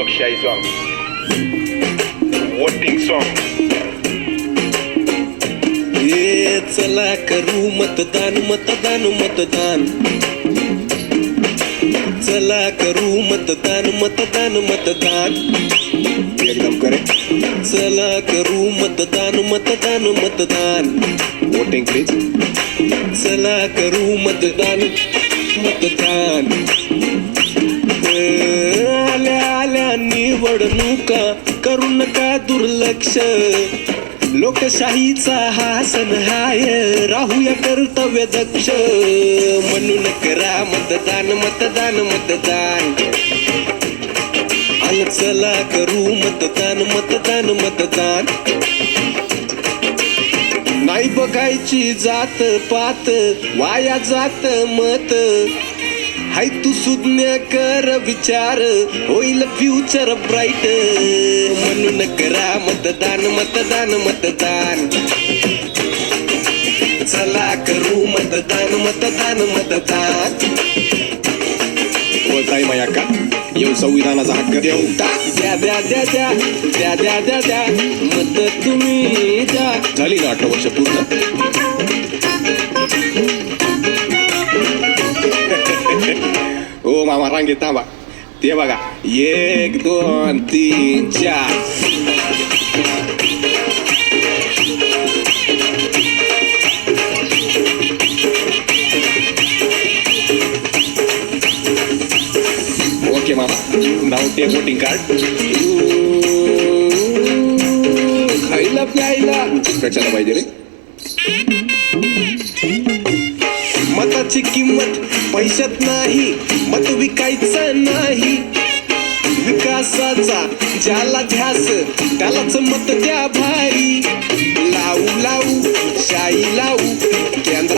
लोकशाही song, voting song. ये चला करू मतदान मतदान मतदान, चला करू मतदान मतदान मतदान, एकदम करेक्ट. चला करू मतदान मतदान मतदान, वोटिंग प्लीज. चला करू मतदान मतदान. आल्या आल्या निवडणुका करू नका दुर्लक्ष, लोकशाहीचा हा सण हाय, राहूया कर्तव्य दक्ष, म्हणून करा मतदान मतदान मतदान. आणि चला करू मतदान मतदान मतदान. नाही बघायची जात पात, वाया जात मत, हाय तू सुज्ञ कर विचार, होईल फ्युचर ब्राईट, म्हणून करा मतदान मतदान मतदान. चला करू मतदान मतदान मतदान. व ताई माया का येऊ संविधानाचा हक्क देऊ. द्या द्या द्या द्या द्या द्या द्या द्या मत तुम्ही द्या. झाली ना 18 वर्ष पूर्ण. ओ मामा रांगेत थांबा. ते बघा 1 2 3 4. ओके मामा, नाव टेक वोटिंग कार्ड. खायला प्यायला कशाला पाहिजे रे? मताची किंमत पैशात नाही, मत विकायचं नाही, विकासाचा ज्याला ध्यास त्यालाच मत द्या भाई. लावू लावू शाही लावू केंद्र